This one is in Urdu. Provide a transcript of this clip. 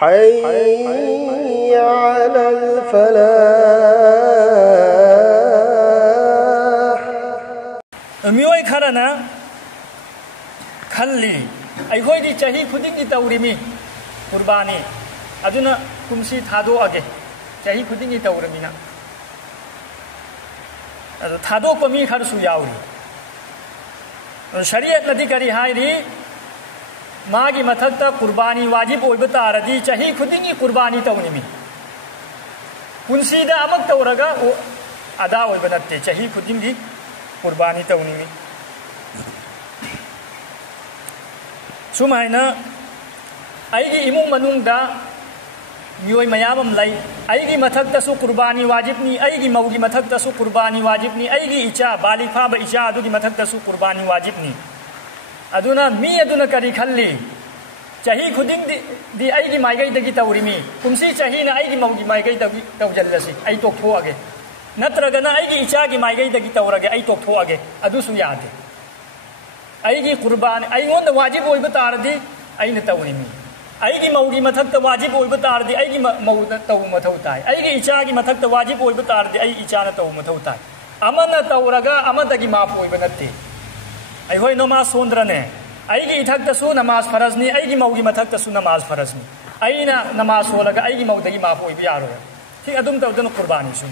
حي على الفلاح. ميوي خرنا خلي أي هوي دي شهي خدين توريمي قرباني أدونا كمسي ثادو أجي شهي خدين توريمينا ثادو كمي خرسو ياوري شريعت ندي كري هاي دي ماغي متھتا قربانی واجب اویب تاردی چہی خودنگی قربانی تونیمی کنسیدہ امک تورگا ادا اویب نتے چہی خودنگی قربانی تونیمی سمائنا ایگی امون منون دا میوئی میامم لئی ایگی متھتا سو قربانی واجب نی ایگی موگی متھتا سو قربانی واجب نی ایگی اچا بالی خواب اچا ادو کی متھتا سو قربانی واجب نی أدونا مي أدونا كاري خلي شهي خدين دي أيجي مايجي دقي توريمي كمسي شهينا أيجي موجي مايجي دقي توجلسي أي توقفوا أجي نترجنا أيجي إشاعي مايجي دقي تورجي أي توقفوا أجي أدو سوياده أيجي قربان أي وند واجب هو بتاردي أي نتوريمي أيجي موجي مثقت واجب هو بتاردي أيجي موجود تو متوتاي أيجي إشاعي مثقت واجب هو بتاردي أي إشاعة تو متوتاي أما نتورجا أما دقي ما هو بنتي أي هو نماز سوندرنه أيجي إثقتسو نماز فرزني أيجي موجي مثقتسو نماز فرزني أينا نماز ولا أيجي موجي ما هو بيعرض في أدم تودن قرباني شو